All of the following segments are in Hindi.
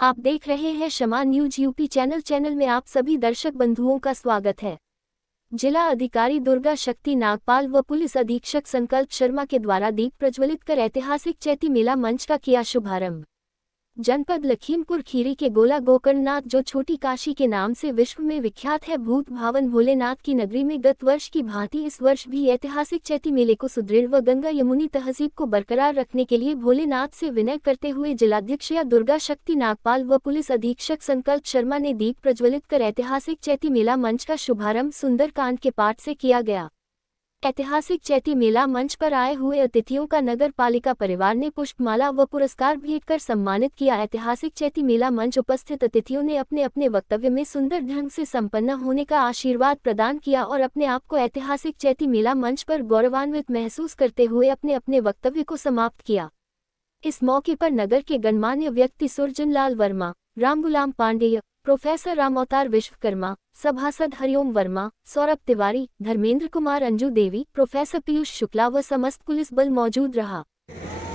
आप देख रहे हैं शमा न्यूज यूपी चैनल में आप सभी दर्शक बंधुओं का स्वागत है। जिला अधिकारी दुर्गा शक्ति नागपाल व पुलिस अधीक्षक संकल्प शर्मा के द्वारा दीप प्रज्वलित कर ऐतिहासिक चैती मेला मंच का किया शुभारंभ। जनपद लखीमपुर खीरी के गोला गोकर्णनाथ जो छोटी काशी के नाम से विश्व में विख्यात है, भूत भावन भोलेनाथ की नगरी में गत वर्ष की भांति इस वर्ष भी ऐतिहासिक चैती मेले को सुदृढ़ व गंगा यमुनी तहजीब को बरकरार रखने के लिए भोलेनाथ से विनय करते हुए जिलाध्यक्ष दुर्गा शक्ति नागपाल व पुलिस अधीक्षक संकल्प शर्मा ने दीप प्रज्वलित कर ऐतिहासिक चैती मेला मंच का शुभारंभ सुंदरकांड के पाठ से किया गया। ऐतिहासिक चैती मेला मंच पर आए हुए अतिथियों का नगर पालिका परिवार ने पुष्पमाला व पुरस्कार भेंट कर सम्मानित किया। ऐतिहासिक चैती मेला मंच उपस्थित अतिथियों ने अपने अपने वक्तव्य में सुंदर ढंग से संपन्न होने का आशीर्वाद प्रदान किया और अपने आप को ऐतिहासिक चैती मेला मंच पर गौरवान्वित महसूस करते हुए अपने अपने वक्तव्य को समाप्त किया। इस मौके पर नगर के गणमान्य व्यक्ति सुरजनलाल वर्मा, रामगुलाम पांडेय, प्रोफेसर रामअवतार विश्वकर्मा, सभासद हरिओम वर्मा, सौरभ तिवारी, धर्मेंद्र कुमार, अंजू देवी, प्रोफेसर पीयूष शुक्ला व समस्त पुलिस बल मौजूद रहा।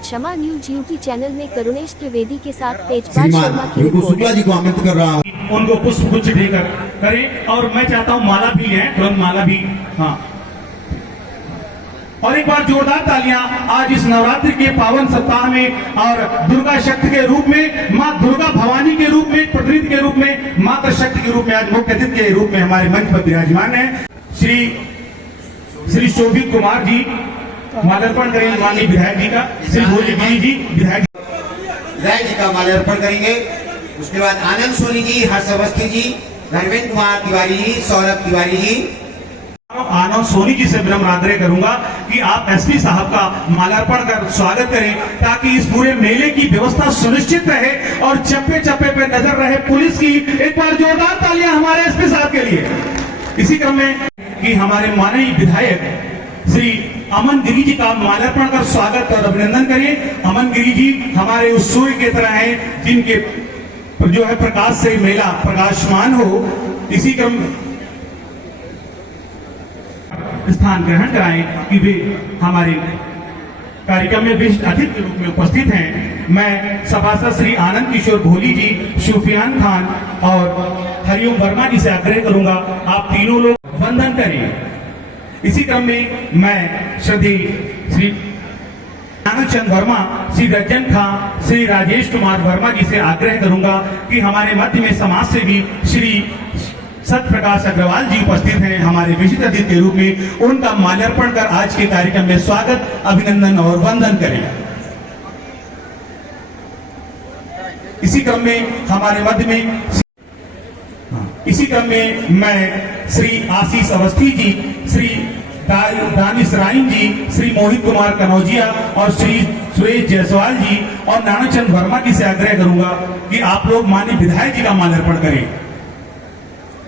शमा न्यूज यूपी चैनल में करुणेश त्रिवेदी के साथ तेजपाल शर्मा की रिपोर्ट। शुक्ला जी को आमंत्रित कर रहा हूं, उनको पुष्प गुच्छ देकर करें और मैं चाहता हूं माला भी है, तुरंत माला भी। हाँ, और एक बार जोरदार तालियां आज इस नवरात्रि के पावन सप्ताह में और दुर्गा शक्ति के रूप में, मां दुर्गा भवानी के रूप में, प्रतिनिधि के रूप में, माता शक्ति के रूप में आज मुख्य अतिथि के रूप में हमारे मंच पर विराजमान है। श्री शोभित कुमार जी माल्यार्पण करेंगे माननीय विधायक जी का। श्री भोलेगिरी जी विधायक जी का माल्यार्पण करेंगे। उसके बाद आनंद सोनी जी, हर्ष अवस्थी जी, धर्मेंद्र कुमार तिवारी जी, सौरभ तिवारी जी। आनंद सोनी जी से विनम्र आग्रह करूंगा कि आप एसपी साहब का माल्यार्पण कर स्वागत करें ताकि इस पूरे मेले की व्यवस्था सुनिश्चित रहे और चप्पे चप्पे पे नजर रहे पुलिस की। एक बार जोरदार तालियां हमारे एसपी साहब के लिए। इसी क्रम में कि हमारे माननीय विधायक श्री अमन गिरी जी का माल्यार्पण कर स्वागत और अभिनंदन करें। अमन गिरी जी हमारे उस सूर्य की तरह हैं जिनके जो है प्रकाश से मेला प्रकाशमान हो। इसी क्रम स्थान ग्रहण कराएं कि वे हमारे कार्यक्रम में विशिष्ट अतिथि के रूप में उपस्थित हैं। मैं सभासद श्री आनंद किशोर भोली जी, सुफियान खान और हरिओम वर्मा जी से आग्रह करूंगा आप तीनों लोग वंदन करें। इसी क्रम में मैं श्री नागचंद वर्मा, श्री रंजन खान, श्री राजेश कुमार वर्मा जी से आग्रह करूंगा कि हमारे मध्य में समाज सेवी श्री सत्य प्रकाश अग्रवाल जी उपस्थित हैं हमारे विशिष्ट अतिथि के रूप में। उनका माल्यार्पण कर आज के कार्यक्रम में स्वागत, अभिनंदन और वंदन करें। इसी क्रम में हमारे मध्य में मैं श्री आशीष अवस्थी जी, श्री दानिश राइन जी, श्री मोहित कुमार कनौजिया और श्री सुरेश जायसवाल जी और नानाचंद वर्मा जी से आग्रह करूंगा कि आप लोग माननीय विधायक जी का माल्यार्पण करें,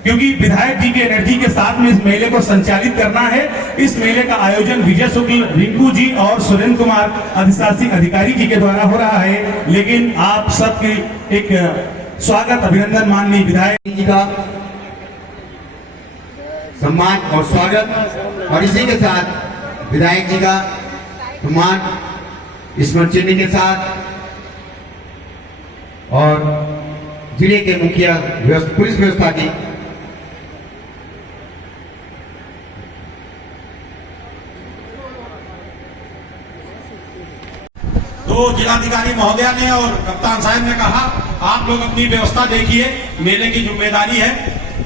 क्योंकि विधायक जी की एनर्जी के साथ में इस मेले को संचालित करना है। इस मेले का आयोजन विजय शुक्ल, रिंकू जी और सुरेंद्र कुमार अधिशासी अधिकारी जी के द्वारा हो रहा है, लेकिन आप सबके एक स्वागत अभिनंदन माननीय विधायक जी का सम्मान और स्वागत, और इसी के साथ विधायक जी का सम्मान स्मरण चिन्ह के साथ और जिले के मुखिया पुलिस व्यवस्था की तो जिलाधिकारी महोदया ने और कप्तान साहब ने कहा आप लोग अपनी व्यवस्था देखिए, मेले की जिम्मेदारी है।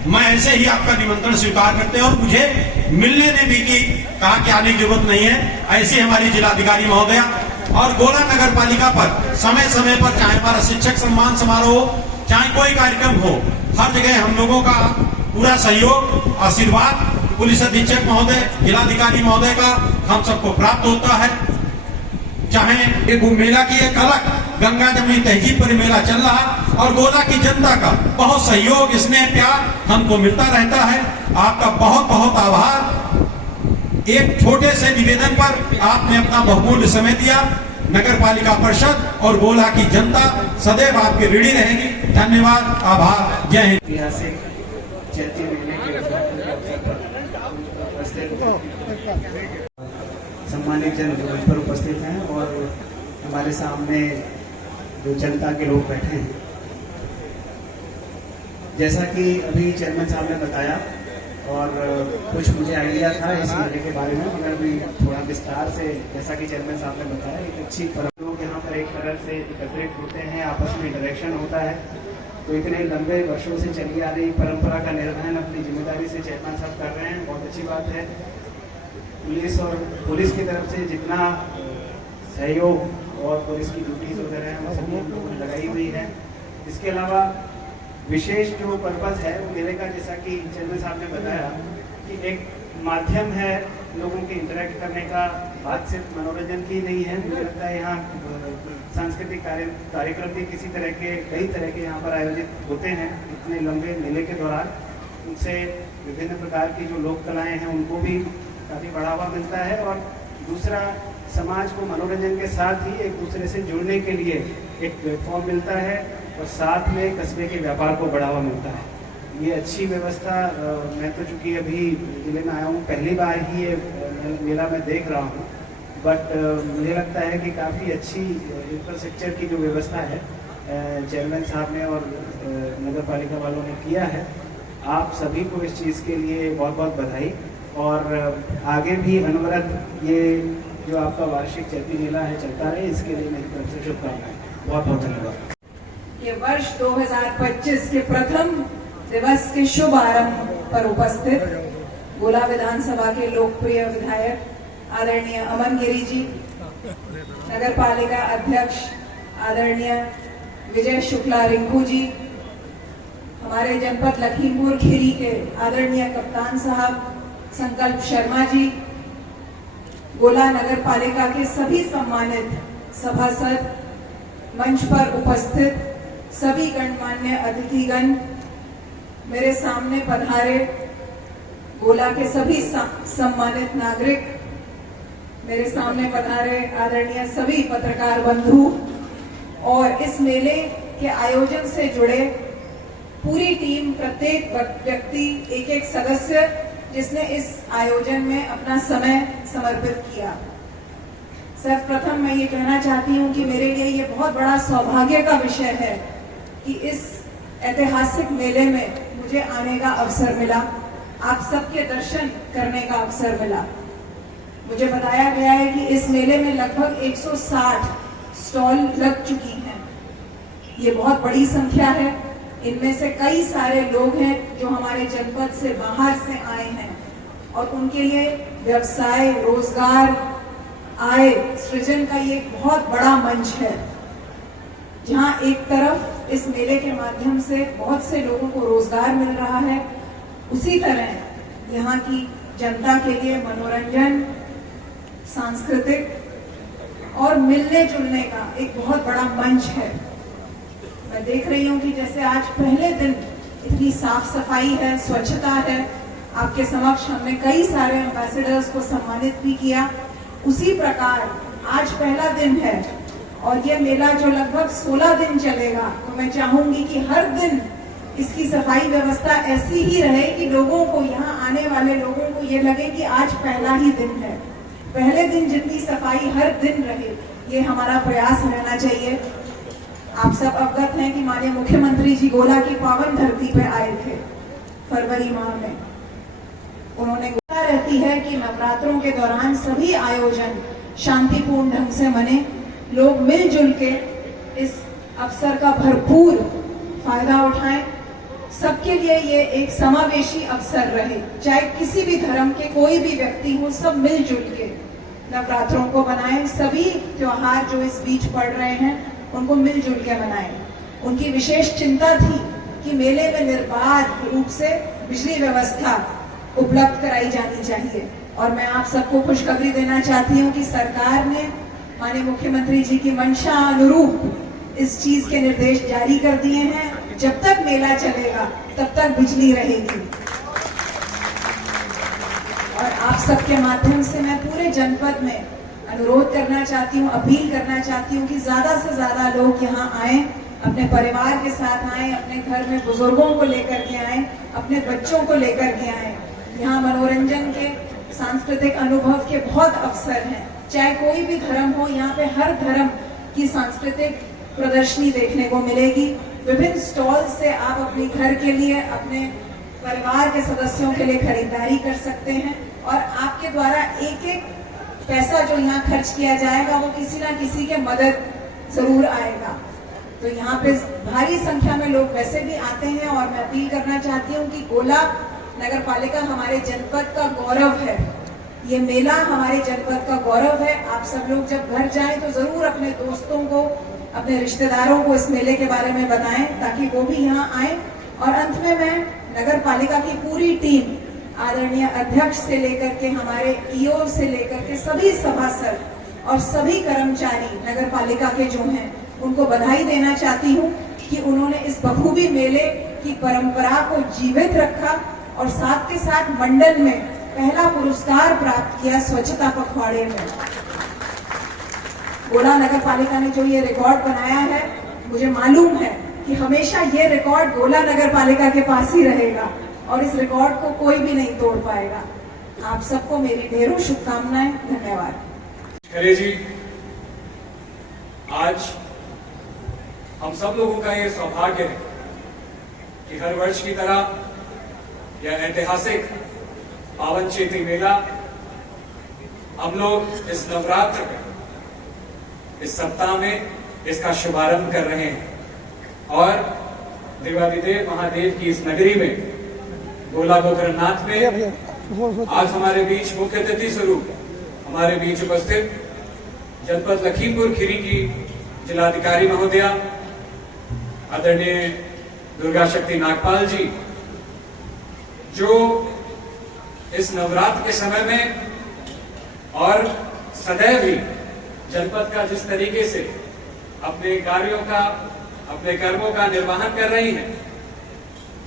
मैं ऐसे ही आपका निमंत्रण स्वीकार करते हैं और मुझे मिलने ने भी की कहा कि आने की जरूरत नहीं है। ऐसे हमारी जिलाधिकारी महोदया और गोला नगर पालिका पर समय समय पर चाहे हमारा शिक्षक सम्मान समारोह, चाहे कोई कार्यक्रम हो, हर जगह हम लोगों का पूरा सहयोग आशीर्वाद पुलिस अधीक्षक महोदय, जिलाधिकारी महोदय का हम सबको प्राप्त होता है। चाहे एक मेला की एक अलग गंगा जमुनी तहजीब पर मेला चल रहा और गोला की जनता का बहुत सहयोग, स्नेह, प्यार हमको मिलता रहता है। आपका बहुत बहुत आभार। एक छोटे से निवेदन पर आपने अपना बहुमूल्य समय दिया। नगर पालिका परिषद और गोला की जनता सदैव आपके ऋणी रहेगी। धन्यवाद, आभार, जय हिंद। ऐतिहासिक चैती मेले के सम्मानित जन जो मंच पर उपस्थित हैं और हमारे सामने जो जनता के लोग बैठे हैं, जैसा कि अभी चेयरमैन साहब ने बताया और कुछ मुझे आइडिया था इस मेले के बारे में, मगर अभी थोड़ा विस्तार से जैसा कि चेयरमैन साहब ने बताया, एक अच्छी परंपरा लोग यहाँ पर एक तरह से एकत्रित होते हैं, आपस में इंटरेक्शन होता है। तो इतने लंबे वर्षों से चली आ रही परंपरा का निर्वहन अपनी जिम्मेदारी से चेयरमैन साहब कर रहे हैं, बहुत अच्छी बात है। पुलिस और पुलिस की तरफ से जितना सहयोग और पुलिस की ड्यूटीज वगैरह हैं वो सभी हम लोगों ने लगाई हुई है। इसके अलावा विशेष जो पर्पज़ है वो मेले का, जैसा कि चेयरमैन साहब ने बताया कि एक माध्यम है लोगों के इंटरेक्ट करने का, बात सिर्फ मनोरंजन की नहीं है। मुझे लगता है यहाँ सांस्कृतिक कार्यक्रम भी किसी तरह के, कई तरह के यहाँ पर आयोजित होते हैं इतने लंबे मेले के दौरान। उनसे विभिन्न प्रकार की जो लोक कलाएँ हैं उनको भी काफ़ी बढ़ावा मिलता है, और दूसरा समाज को मनोरंजन के साथ ही एक दूसरे से जुड़ने के लिए एक प्लेटफॉर्म मिलता है, और साथ में कस्बे के व्यापार को बढ़ावा मिलता है। ये अच्छी व्यवस्था, मैं तो चूँकि अभी जिले में आया हूँ, पहली बार ही ये मेला मैं देख रहा हूँ, बट मुझे लगता है कि काफ़ी अच्छी इंफ्रास्ट्रक्चर की जो व्यवस्था है चेयरमैन साहब ने और नगर पालिका वालों ने किया है। आप सभी को इस चीज़ के लिए बहुत बहुत बधाई, और आगे भी अनवरत ये जो आपका वार्षिक चैती मेला है चलता रहे, इसके लिए मेरी तरफ से शुभकामनाएं। बहुत बहुत धन्यवाद। ये वर्ष 2025 के प्रथम दिवस के शुभ आरंभ पर उपस्थित गोला विधानसभा के लोकप्रिय विधायक आदरणीय अमन गिरी जी, नगर पालिका अध्यक्ष आदरणीय विजय शुक्ला रिंकू जी, हमारे जनपद लखीमपुर खीरी के आदरणीय कप्तान साहब संकल्प शर्मा जी, गोला नगर पालिका के सभी सम्मानित सभासद, मंच पर उपस्थित सभी गणमान्य अतिथिगण, मेरे सामने पधारे गोला के सभी सम्मानित नागरिक, मेरे सामने पधारे आदरणीय सभी पत्रकार बंधु, और इस मेले के आयोजन से जुड़े पूरी टीम, प्रत्येक व्यक्ति, एक एक सदस्य जिसने इस आयोजन में अपना समय समर्पित किया। सर्वप्रथम मैं ये कहना चाहती हूँ कि मेरे लिए ये बहुत बड़ा सौभाग्य का विषय है कि इस ऐतिहासिक मेले में मुझे आने का अवसर मिला, आप सबके दर्शन करने का अवसर मिला। मुझे बताया गया है कि इस मेले में लगभग 160 स्टॉल लग चुकी हैं। ये बहुत बड़ी संख्या है। इनमें से कई सारे लोग हैं जो हमारे जनपद से बाहर से आए हैं, और उनके लिए व्यवसाय, रोजगार, आय सृजन का ये एक बहुत बड़ा मंच है, जहां एक तरफ इस मेले के माध्यम से बहुत से लोगों को रोजगार मिल रहा है, उसी तरह यहाँ की जनता के लिए मनोरंजन, सांस्कृतिक और मिलने जुलने का एक बहुत बड़ा मंच है। मैं देख रही हूँ कि जैसे आज पहले दिन इतनी साफ सफाई है, स्वच्छता है, आपके समक्ष हमने कई सारे एम्बेसडर्स को सम्मानित भी किया, उसी प्रकार आज पहला दिन है और ये मेला जो लगभग 16 दिन चलेगा, तो मैं चाहूंगी कि हर दिन इसकी सफाई व्यवस्था ऐसी ही रहे कि लोगों को, यहाँ आने वाले लोगों को ये लगे कि आज पहला ही दिन है। पहले दिन जितनी सफाई हर दिन रहे, ये हमारा प्रयास रहना चाहिए। आप सब अवगत हैं कि माननीय मुख्यमंत्री जी गोला की पावन धरती पे आए थे फरवरी माह में। उन्होंने गोला रहती है कि नवरात्रों के दौरान सभी आयोजन शांतिपूर्ण ढंग से मने, लोग मिलजुल के इस अवसर का भरपूर फायदा उठाएं। सबके लिए ये एक समावेशी अवसर रहे, चाहे किसी भी धर्म के कोई भी व्यक्ति हो, सब मिलजुल के नवरात्रों को बनाएं। सभी त्योहार जो इस बीच पड़ रहे हैं उनको मिलजुल के मनाएं। उनकी विशेष चिंता थी कि मेले में निर्बाध रूप से बिजली व्यवस्था उपलब्ध कराई जानी चाहिए, और मैं आप सबको खुशखबरी देना चाहती हूँ कि सरकार ने माननीय मुख्यमंत्री जी की मंशा अनुरूप इस चीज के निर्देश जारी कर दिए हैं। जब तक मेला चलेगा तब तक बिजली रहेगी, और आप सबके माध्यम से मैं पूरे जनपद में अनुरोध करना चाहती हूँ, अपील करना चाहती हूँ कि ज्यादा से ज्यादा लोग यहाँ आए, अपने परिवार के साथ आए, अपने घर में बुजुर्गों को लेकर के आए, अपने बच्चों को लेकर के आए। यहाँ मनोरंजन के, सांस्कृतिक अनुभव के बहुत अवसर हैं, चाहे कोई भी धर्म हो, यहाँ पे हर धर्म की सांस्कृतिक प्रदर्शनी देखने को मिलेगी। विभिन्न स्टॉल से आप अपने घर के लिए, अपने परिवार के सदस्यों के लिए खरीदारी कर सकते हैं और आपके द्वारा एक एक पैसा जो यहाँ खर्च किया जाएगा वो किसी ना किसी के मदद जरूर आएगा। तो यहाँ पे भारी संख्या में लोग वैसे भी आते हैं और मैं अपील करना चाहती हूँ कि गोला नगर पालिका हमारे जनपद का गौरव है। ये मेला हमारे जनपद का गौरव है। आप सब लोग जब घर जाएं तो जरूर अपने दोस्तों को, अपने रिश्तेदारों को इस मेले के बारे में बताएं ताकि वो भी यहाँ आए। और अंत में मैं नगर पालिका की पूरी टीम, आदरणीय अध्यक्ष से लेकर के हमारे ईओ से लेकर के सभी सभासद और सभी कर्मचारी नगर पालिका के जो हैं उनको बधाई देना चाहती हूँ कि उन्होंने इस बखूबी मेले की परंपरा को जीवित रखा और साथ के साथ मंडल में पहला पुरस्कार प्राप्त किया स्वच्छता पखवाड़े में। गोला नगर पालिका ने जो ये रिकॉर्ड बनाया है, मुझे मालूम है कि हमेशा ये रिकॉर्ड गोला नगर पालिका के पास ही रहेगा और इस रिकॉर्ड को कोई भी नहीं तोड़ पाएगा। आप सबको मेरी ढेरों शुभकामनाएं। धन्यवाद। खरे जी, आज हम सब लोगों का ये सौभाग्य है कि हर वर्ष की तरह यह ऐतिहासिक पावन चैती मेला हम लोग इस नवरात्र में, इस सप्ताह में इसका शुभारंभ कर रहे हैं और देवादिदेव महादेव की इस नगरी में, गोला गोकर्णनाथ में आज हमारे बीच मुख्य अतिथि स्वरूप हमारे बीच उपस्थित जनपद लखीमपुर खीरी की जिलाधिकारी महोदया आदरणीय दुर्गा शक्ति नागपाल जी, जो इस नवरात्र के समय में और सदैव ही जनपद का जिस तरीके से अपने कार्यों का, अपने कर्मों का निर्वहन कर रही हैं,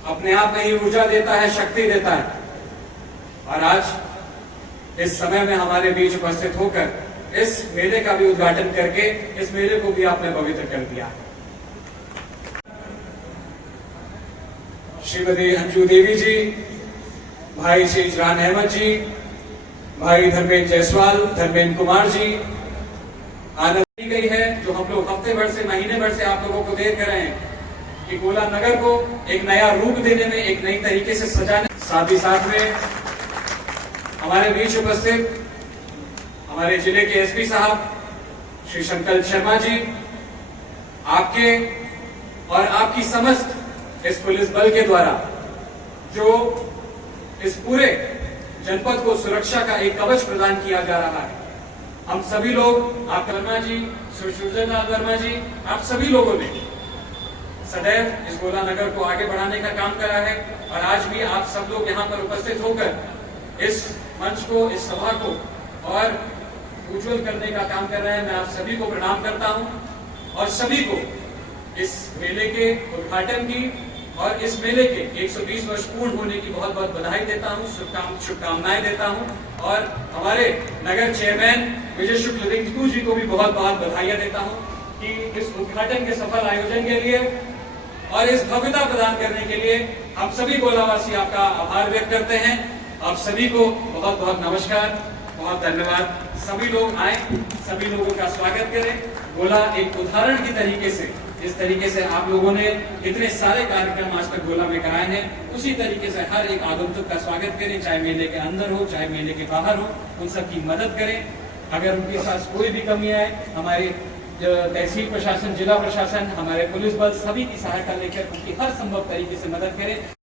अपने आप में ही ऊर्जा देता है, शक्ति देता है और आज इस समय में हमारे बीच उपस्थित होकर इस मेले का भी उद्घाटन करके इस मेले को भी आपने पवित्र कर दिया। श्रीमती अंजू देवी जी, भाई श्री इजरान अहमद जी, भाई धर्मेंद्र जायसवाल, धर्मेंद्र कुमार जी, आनंद दी गई है जो हम लोग हफ्ते भर से, महीने भर से आप लोगों को देख रहे हैं कि गोला नगर को एक नया रूप देने में, एक नई तरीके से सजाने, साथ ही साथ में हमारे बीच उपस्थित हमारे जिले के एसपी साहब श्री संकल्प शर्मा जी, आपके और आपकी समस्त इस पुलिस बल के द्वारा जो इस पूरे जनपद को सुरक्षा का एक कवच प्रदान किया जा रहा है, हम सभी लोग, आप वर्मा जी, सुरजयलाल वर्मा जी, आप सभी लोगों ने सदैव इस गोला नगर को आगे बढ़ाने का काम करा है और आज भी आप सब लोग यहाँ पर उपस्थित होकर इस मंच को, इस सभा को और उज्जवल करने का काम कर रहे हैं। मैं आप सभी को प्रणाम करता हूँ और सभी को इस मेले के उद्घाटन की और इस मेले के 120 वर्ष पूर्ण होने की बहुत बहुत बधाई देता हूँ, शुभकामनाएं देता हूँ और हमारे नगर चेयरमैन विजय शुक्ल रिंकू जी को भी बहुत बहुत बधाइयां देता हूँ कि इस उद्घाटन के सफल आयोजन के लिए और इस भव्यता प्रदान करने के लिए हम सभी गोलावासी आपका आभार व्यक्त करते हैं। आप सभी को बहुत बहुत नमस्कार, बहुत धन्यवाद। सभी लोग आए, सभी लोगों का स्वागत करें। गोला एक उदाहरण की तरीके से, जिस तरीके से आप लोगों ने इतने सारे कार्यक्रम आज तक गोला में कराए हैं, उसी तरीके से हर एक आगंतुक का स्वागत करें, चाहे मेले के अंदर हो, चाहे मेले के बाहर हो, उन सबकी मदद करें। अगर उनके साथ कोई भी कमी आए, हमारे तहसील प्रशासन, जिला प्रशासन, हमारे पुलिस बल सभी की सहायता लेकर उनकी हर संभव तरीके से मदद करें।